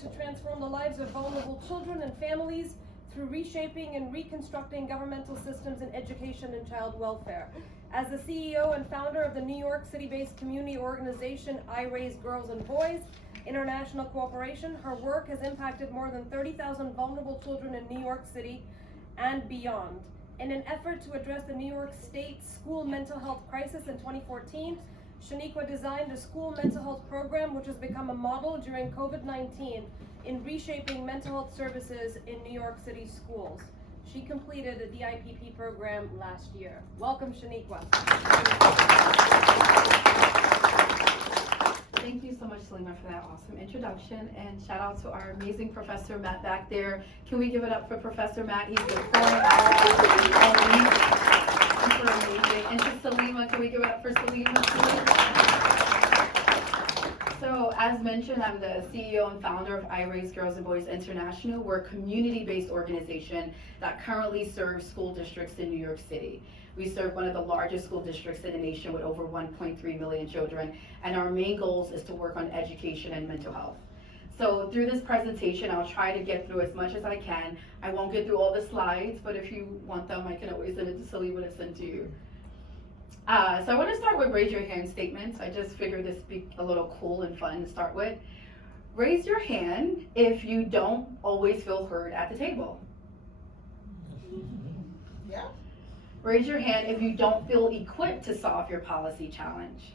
to transform the lives of vulnerable children and families through reshaping and reconstructing governmental systems in education and child welfare. As the CEO and founder of the New York City-based community organization I Raise Girls and Boys International Cooperation, her work has impacted more than 30,000 vulnerable children in New York City and beyond. In an effort to address the New York State school mental health crisis in 2014, Shanequa designed a school mental health program which has become a model during COVID-19 in reshaping mental health services in New York City schools. She completed the IPP program last year. Welcome, Shanequa. Thank you so much, Salima, for that awesome introduction, and shout out to our amazing Professor Matt back there. Can we give it up for Professor Matt? He's been pouring out all week. Super amazing. And to Salima, can we give it up for Salima? So, as mentioned, I'm the CEO and founder of I Raise Girls and Boys International. We're a community-based organization that currently serves school districts in New York City. We serve one of the largest school districts in the nation with over 1.3 million children, and our main goals is to work on education and mental health. So through this presentation, I'll try to get through as much as I can. I won't get through all the slides, but if you want them, I can always send it to Salima to send to you. So I want to start with raise your hand statements. I just figured this would be a little cool and fun to start with. Raise your hand if you don't always feel heard at the table. Yeah. Raise your hand if you don't feel equipped to solve your policy challenge.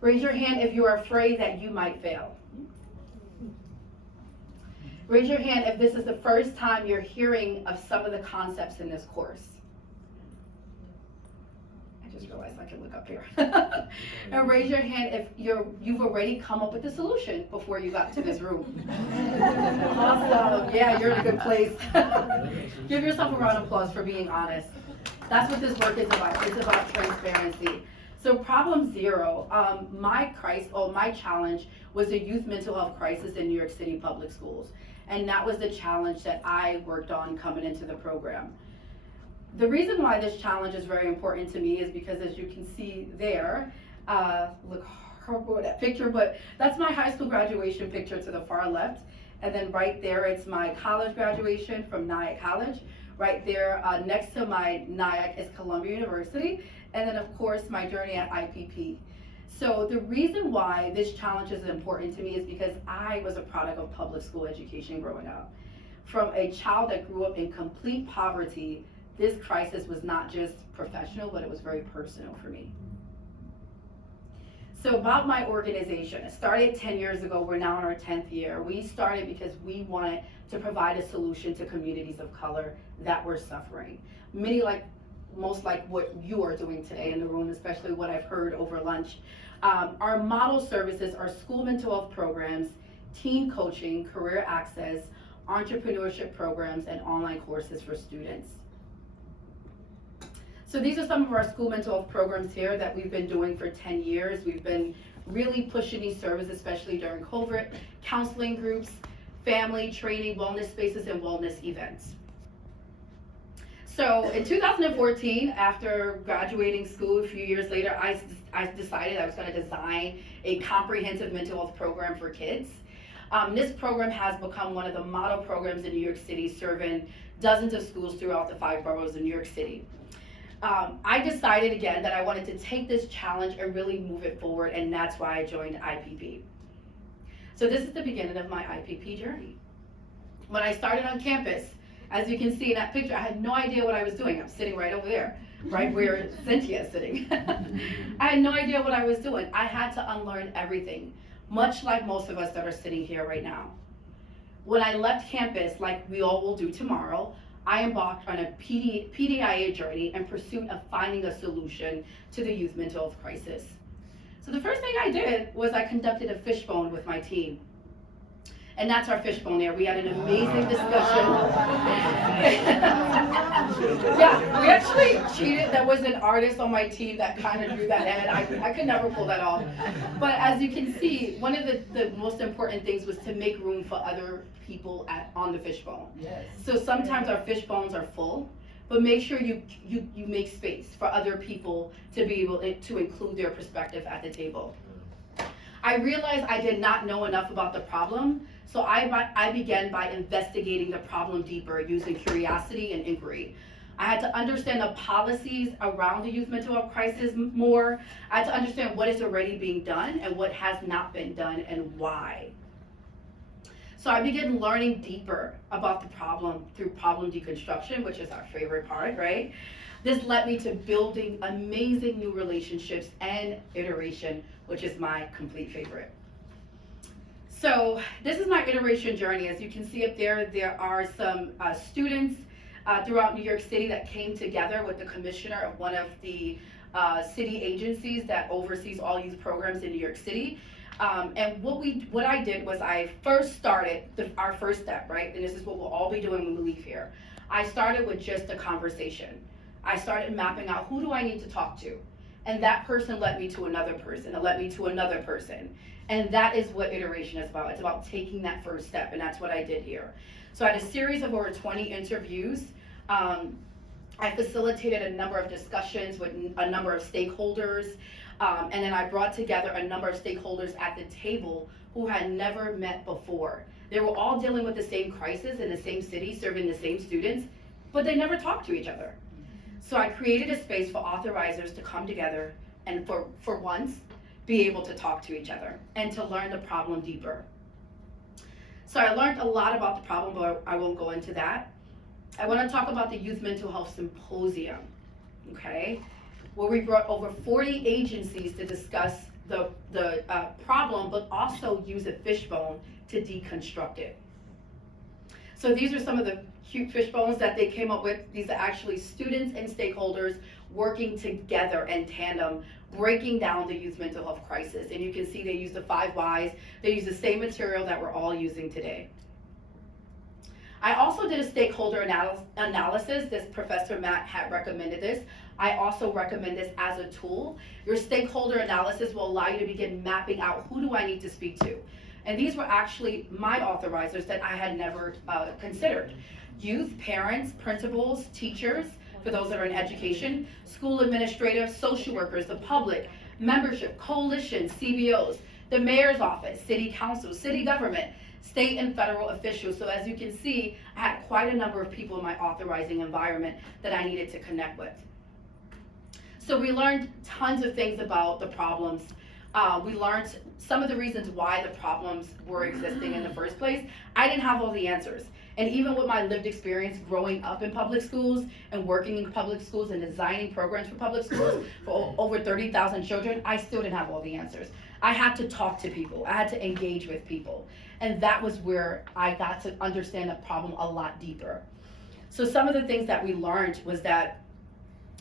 Raise your hand if you are afraid that you might fail. Raise your hand if this is the first time you're hearing of some of the concepts in this course. I just realized I can look up here. And raise your hand if you've already come up with a solution before you got to this room. Awesome. Yeah, you're in a good place. Give yourself a round of applause for being honest. That's what this work is about. It's about transparency. So problem zero, my challenge was a youth mental health crisis in New York City public schools. And that was the challenge that I worked on coming into the program. The reason why this challenge is very important to me is because, as you can see there, look horrible at that picture, but that's my high school graduation picture to the far left. And then right there, it's my college graduation from Nyack College. Right there, next to my Nyack is Columbia University. And then of course, my journey at IPP. So the reason why this challenge is important to me is because I was a product of public school education growing up. From a child that grew up in complete poverty, this crisis was not just professional, but it was very personal for me. So about my organization, it started 10 years ago, we're now in our 10th year. We started because we wanted to provide a solution to communities of color that were suffering. Most like what you are doing today in the room, especially what I've heard over lunch. Our model services are school mental health programs, teen coaching, career access, entrepreneurship programs, and online courses for students. So these are some of our school mental health programs here that we've been doing for 10 years. We've been really pushing these services, especially during COVID, counseling groups, family, training, wellness spaces, and wellness events. So in 2014, after graduating school a few years later, I decided I was going to design a comprehensive mental health program for kids. This program has become one of the model programs in New York City, serving dozens of schools throughout the 5 boroughs of New York City. I decided again that I wanted to take this challenge and really move it forward, and that's why I joined IPP. So this is the beginning of my IPP journey. When I started on campus, as you can see in that picture, I had no idea what I was doing. I'm sitting right over there, right where Cynthia is sitting. I had no idea what I was doing. I had to unlearn everything, much like most of us that are sitting here right now. When I left campus, like we all will do tomorrow, I embarked on a PDIA journey in pursuit of finding a solution to the youth mental health crisis. So the first thing I did was I conducted a fishbone with my team. And that's our fishbone there. We had an amazing discussion. Yeah, we actually cheated. There was an artist on my team that kind of drew that head. I could never pull that off. But as you can see, one of the most important things was to make room for other people on the fishbone. Yes. So sometimes our fishbones are full, but make sure you make space for other people to be able to include their perspective at the table. I realized I did not know enough about the problem, so I began by investigating the problem deeper using curiosity and inquiry. I had to understand the policies around the youth mental health crisis more. I had to understand what is already being done and what has not been done and why. So I began learning deeper about the problem through problem deconstruction, which is our favorite part, right? This led me to building amazing new relationships and iteration, which is my complete favorite. So this is my iteration journey. As you can see up there, there are some students throughout New York City that came together with the commissioner of one of the city agencies that oversees all youth programs in New York City. And what I did was I first started our first step, right? And this is what we'll all be doing when we leave here. I started with just a conversation. I started mapping out who do I need to talk to? And that person led me to another person, it led me to another person. And that is what iteration is about. It's about taking that first step, and that's what I did here. So I had a series of over 20 interviews. I facilitated a number of discussions with a number of stakeholders. And then I brought together a number of stakeholders at the table who had never met before. They were all dealing with the same crisis in the same city, serving the same students, but they never talked to each other. So I created a space for authorizers to come together and for once, be able to talk to each other and to learn the problem deeper. So I learned a lot about the problem, but I won't go into that. I want to talk about the Youth Mental Health Symposium, okay? Where we brought over 40 agencies to discuss the problem, but also use a fishbone to deconstruct it. So these are some of the cute fishbones that they came up with. These are actually students and stakeholders working together in tandem, breaking down the youth mental health crisis. And you can see they use the 5 whys. They use the same material that we're all using today. I also did a stakeholder analysis. This Professor Matt had recommended this. I also recommend this as a tool. Your stakeholder analysis will allow you to begin mapping out who do I need to speak to. And these were actually my authorizers that I had never considered. Youth, parents, principals, teachers, for those that are in education, school administrators, social workers, the public, membership, coalitions, CBOs, the mayor's office, city council, city government, state and federal officials. So as you can see, I had quite a number of people in my authorizing environment that I needed to connect with. So we learned tons of things about the problems. We learned some of the reasons why the problems were existing in the first place. I didn't have all the answers. And even with my lived experience growing up in public schools and working in public schools and designing programs for public schools for over 30,000 children, I still didn't have all the answers. I had to talk to people. I had to engage with people. And that was where I got to understand the problem a lot deeper. So some of the things that we learned was that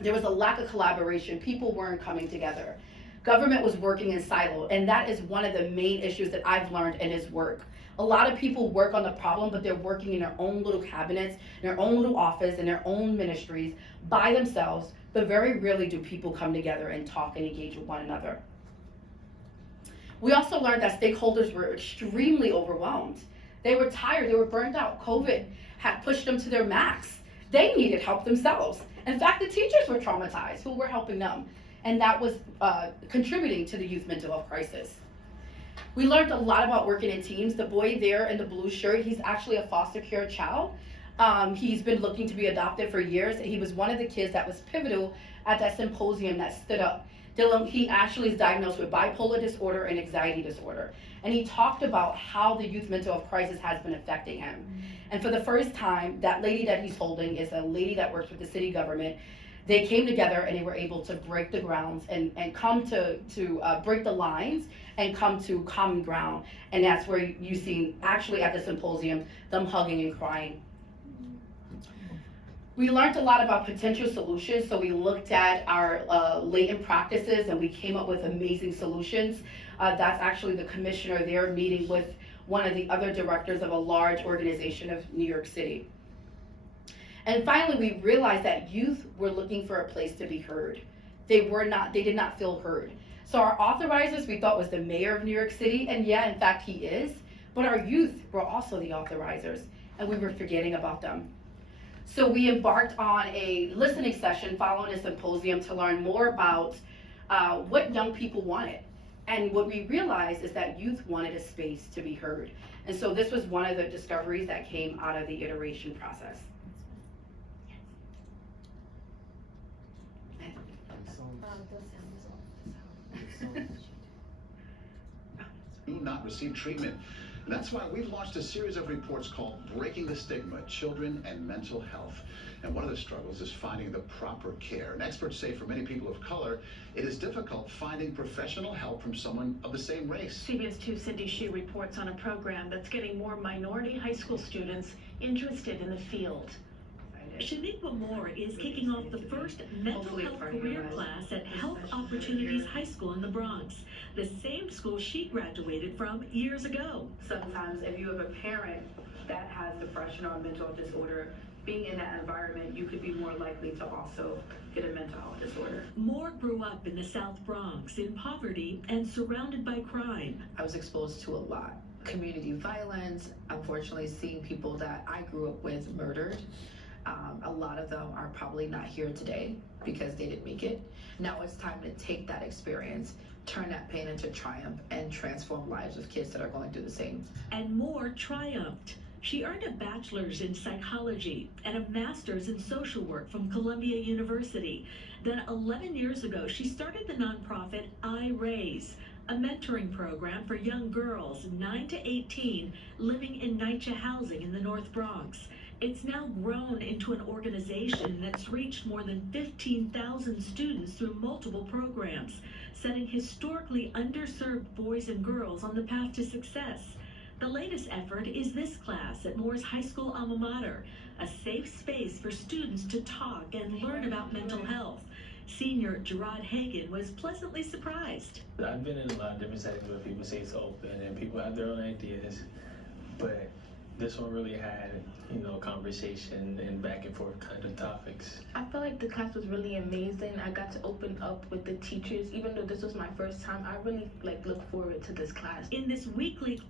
there was a lack of collaboration. People weren't coming together. Government was working in silo, and that is one of the main issues that I've learned in his work. A lot of people work on the problem, but they're working in their own little cabinets, in their own little office, in their own ministries, by themselves, but very rarely do people come together and talk and engage with one another. We also learned that stakeholders were extremely overwhelmed. They were tired, they were burnt out. COVID had pushed them to their max. They needed help themselves. In fact, the teachers were traumatized who were helping them. And that was contributing to the youth mental health crisis. We learned a lot about working in teams. The boy there in the blue shirt, he's actually a foster care child. He's been looking to be adopted for years. He was one of the kids that was pivotal at that symposium that stood up. He actually is diagnosed with bipolar disorder and anxiety disorder. And he talked about how the youth mental health crisis has been affecting him. And for the first time, that lady that he's holding is a lady that works with the city government. They came together and they were able to break the grounds and come to break the lines and come to common ground. And that's where you see, actually at the symposium, them hugging and crying. We learned a lot about potential solutions. So we looked at our latent practices and we came up with amazing solutions. That's actually the commissioner there meeting with one of the other directors of a large organization of New York City. And finally, we realized that youth were looking for a place to be heard. They did not feel heard. So our authorizers, we thought was the mayor of New York City, and yeah, in fact, he is, but our youth were also the authorizers, and we were forgetting about them. So we embarked on a listening session following a symposium to learn more about what young people wanted. And what we realized is that youth wanted a space to be heard. And so this was one of the discoveries that came out of the iteration process. Do not receive treatment. And that's why we've launched a series of reports called Breaking the Stigma, Children and Mental Health. And one of the struggles is finding the proper care. And experts say for many people of color, it is difficult finding professional help from someone of the same race. CBS 2 Cindy Shue reports on a program that's getting more minority high school students interested in the field. Shanequa Moore is kicking off the first mental health career class at Health Opportunities High School in the Bronx, the same school she graduated from years ago. Sometimes if you have a parent that has depression or a mental disorder, being in that environment, you could be more likely to also get a mental health disorder. Moore grew up in the South Bronx in poverty and surrounded by crime. I was exposed to a lot. Community violence, unfortunately seeing people that I grew up with murdered. A lot of them are probably not here today because they didn't make it. Now it's time to take that experience, turn that pain into triumph, and transform lives of kids that are going through the same. And Moore triumphed. She earned a bachelor's in psychology and a master's in social work from Columbia University. Then 11 years ago, she started the nonprofit I Raise, a mentoring program for young girls 9 to 18 living in NYCHA housing in the North Bronx. It's now grown into an organization that's reached more than 15,000 students through multiple programs, setting historically underserved boys and girls on the path to success. The latest effort is this class at Moore's high school alma mater, a safe space for students to talk and learn about mental health. Senior Gerard Hagan was pleasantly surprised. I've been in a lot of different settings where people say it's open and people have their own ideas, but this one really had, conversation and back and forth kind of topics. I felt like the class was really amazing. I got to open up with the teachers. Even though this was my first time, I really look forward to this class. In this weekly.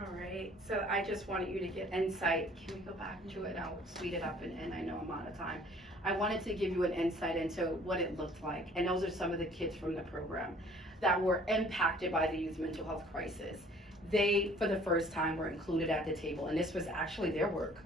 All right, so I just wanted you to get insight. Can we go back to it? I'll speed it up and I know I'm out of time. I wanted to give you an insight into what it looked like. And those are some of the kids from the program that were impacted by the youth mental health crisis. They, for the first time, were included at the table, and this was actually their work.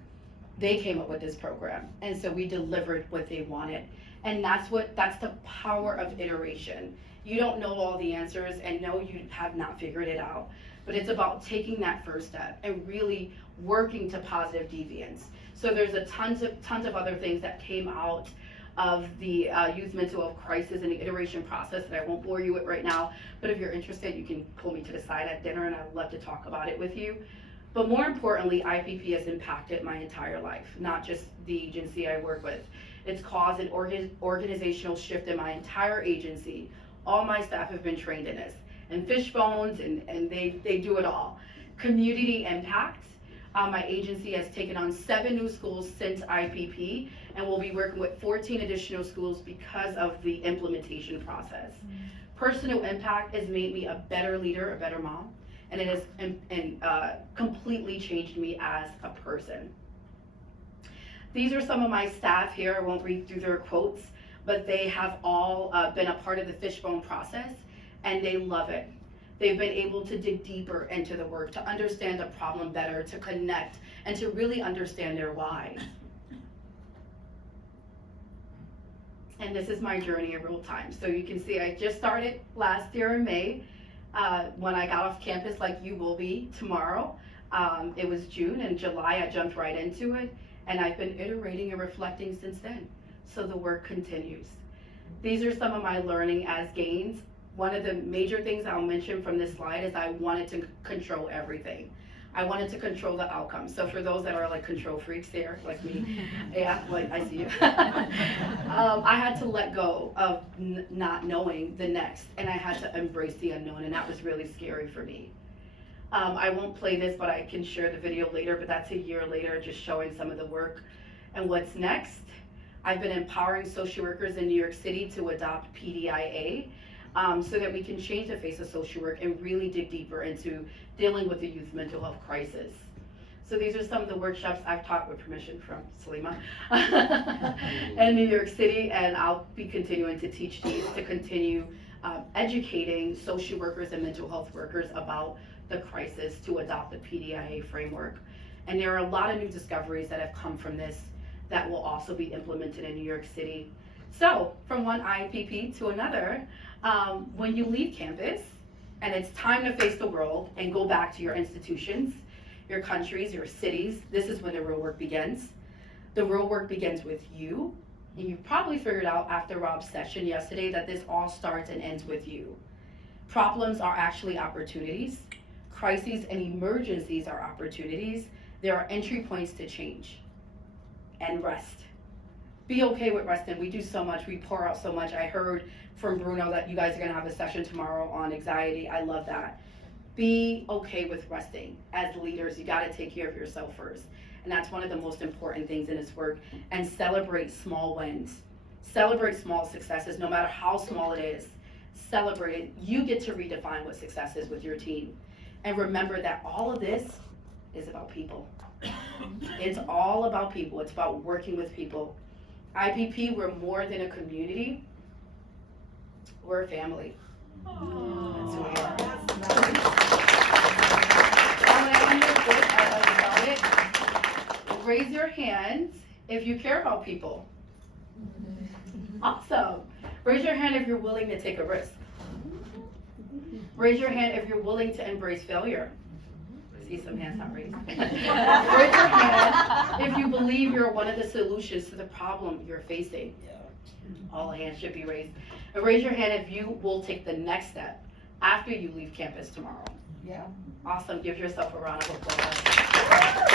They came up with this program, and so we delivered what they wanted. And that's the power of iteration. You don't know all the answers, and no, you have not figured it out, but it's about taking that first step and really working to positive deviance. So there's tons of other things that came out of the youth mental health crisis and the iteration process that I won't bore you with right now, but if you're interested, you can pull me to the side at dinner and I'd love to talk about it with you. But more importantly, IPP has impacted my entire life, not just the agency I work with. It's caused an organizational shift in my entire agency. All my staff have been trained in this, and Fishbones, and they do it all. Community impact. My agency has taken on 7 new schools since IPP, and we'll be working with 14 additional schools because of the implementation process. Personal impact has made me a better leader, a better mom, and it has completely changed me as a person. These are some of my staff here. I won't read through their quotes, but they have all been a part of the Fishbone process, and they love it. They've been able to dig deeper into the work, to understand the problem better, to connect, and to really understand their why. And this is my journey in real time. So you can see I just started last year in May, when I got off campus like you will be tomorrow. It was June, and July I jumped right into it, and I've been iterating and reflecting since then. So the work continues. These are some of my learning as gains. One of the major things I'll mention from this slide is I wanted to control everything. I wanted to control the outcome. So for those that are like control freaks there, like me, yeah, like I see you. I had to let go of not knowing the next, and I had to embrace the unknown, and that was really scary for me. I won't play this, but I can share the video later, but that's a year later, just showing some of the work. And what's next? I've been empowering social workers in New York City to adopt PDIA, so that we can change the face of social work and really dig deeper into dealing with the youth mental health crisis. So these are some of the workshops I've taught with permission from Salima in New York City, and I'll be continuing to teach these to continue educating social workers and mental health workers about the crisis to adopt the PDIA framework. And there are a lot of new discoveries that have come from this that will also be implemented in New York City. So from one IPP to another, when you leave campus and it's time to face the world and go back to your institutions, your countries, your cities, this is when the real work begins. The real work begins with you. And you've probably figured out after Rob's session yesterday that this all starts and ends with you. Problems are actually opportunities. Crises and emergencies are opportunities. There are entry points to change. And rest. Be okay with resting. We do so much, we pour out so much. I heard from Bruno that you guys are gonna have a session tomorrow on anxiety. I love that. Be okay with resting. As leaders, you gotta take care of yourself first. And that's one of the most important things in this work. And celebrate small wins. Celebrate small successes, no matter how small it is. Celebrate it. You get to redefine what success is with your team. And remember that all of this is about people. It's all about people. It's about working with people. IPP, we're more than a community. We're a family. That's who we are. I'm gonna end this with, I like about it. Raise your hands if you care about people. Awesome. Raise your hand if you're willing to take a risk. Raise your hand if you're willing to embrace failure. I see some hands not raised. Raise your hand if you believe you're one of the solutions to the problem you're facing. All hands should be raised. And raise your hand if you will take the next step after you leave campus tomorrow. Yeah. Awesome. Give yourself a round of applause.